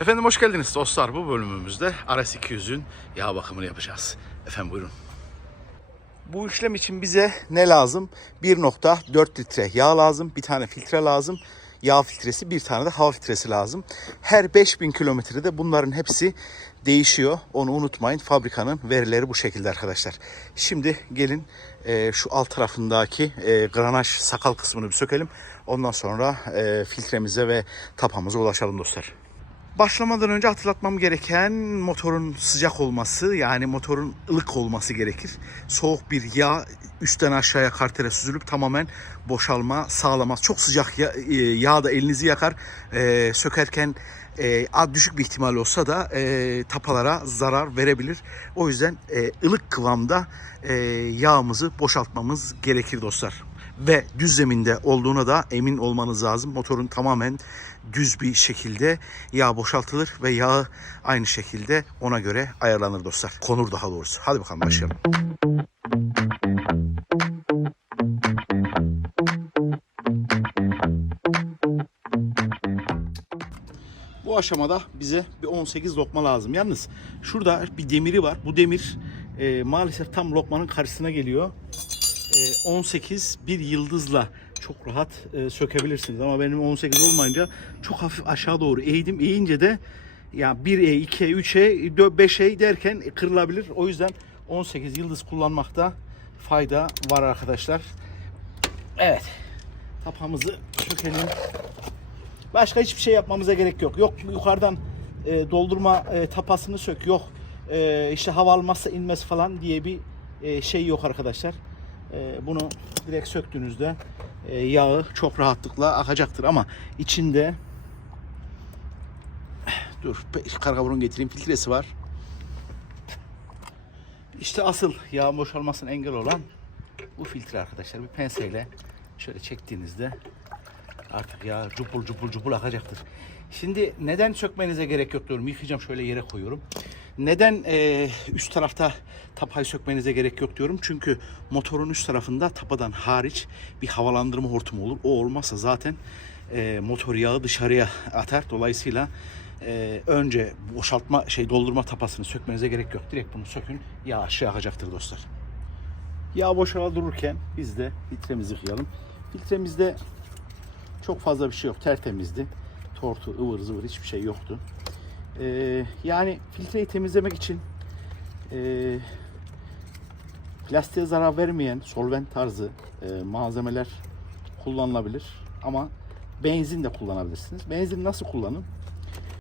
Efendim hoş geldiniz dostlar. Bu bölümümüzde RS200'ün yağ bakımını yapacağız. Efendim buyurun. Bu işlem için bize ne lazım? 1.4 litre yağ lazım, bir tane filtre lazım. Yağ filtresi, bir tane de hava filtresi lazım. Her 5000 kilometrede bunların hepsi değişiyor. Onu unutmayın. Fabrikanın verileri bu şekilde arkadaşlar. Şimdi gelin e, şu alt tarafındaki e, granaj sakal kısmını bir sökelim. Ondan sonra e, filtremize ve tapamıza ulaşalım dostlar. Başlamadan önce hatırlatmam gereken motorun sıcak olması yani motorun ılık olması gerekir. Soğuk bir yağ üstten aşağıya kartere süzülüp tamamen boşalma sağlamaz. Çok sıcak yağ, e, yağ da elinizi yakar. E, sökerken e, düşük bir ihtimal olsa da e, tapalara zarar verebilir. O yüzden e, ılık kıvamda e, yağımızı boşaltmamız gerekir dostlar. Ve düz zeminde olduğuna da emin olmanız lazım. Motorun tamamen düz bir şekilde yağ boşaltılır ve yağı aynı şekilde ona göre ayarlanır dostlar. Konur daha doğrusu. Hadi bakalım başlayalım. Bu aşamada bize bir 18 lokma lazım. Yalnız şurada bir demiri var. Bu demir e, maalesef tam lokmanın karşısına geliyor. E, 18 bir yıldızla çok rahat e, sökebilirsiniz. Ama benim 18 olmayınca çok hafif aşağı doğru eğdim. Eğince de ya 1E, 2E, 3E, 5E derken kırılabilir. O yüzden 18 yıldız kullanmakta fayda var arkadaşlar. Evet. Tapamızı sökelim. Başka hiçbir şey yapmamıza gerek yok. Yok yukarıdan e, doldurma e, tapasını sök. Yok e, işte hava almazsa inmez falan diye bir e, şey yok arkadaşlar. E, bunu direkt söktüğünüzde e, yağı çok rahatlıkla akacaktır ama içinde dur karga burun getireyim filtresi var. İşte asıl yağ boşalmasına engel olan bu filtre arkadaşlar. Bir penseyle şöyle çektiğinizde artık yağ cupul cupul cupul akacaktır. Şimdi neden sökmenize gerek yok diyorum. Yıkayacağım şöyle yere koyuyorum. Neden e, üst tarafta tapayı sökmenize gerek yok diyorum. Çünkü motorun üst tarafında tapadan hariç bir havalandırma hortumu olur. O olmazsa zaten e, motor yağı dışarıya atar. Dolayısıyla e, önce boşaltma şey doldurma tapasını sökmenize gerek yok. Direkt bunu sökün. Yağ aşağı akacaktır dostlar. Yağ boşala dururken biz de filtremizi yıkayalım. Filtremizde çok fazla bir şey yok. Tertemizdi. Tortu, ıvır zıvır hiçbir şey yoktu. Ee, yani filtreyi temizlemek için e, plastiğe zarar vermeyen solvent tarzı e, malzemeler kullanılabilir. Ama benzin de kullanabilirsiniz. Benzin nasıl kullanın?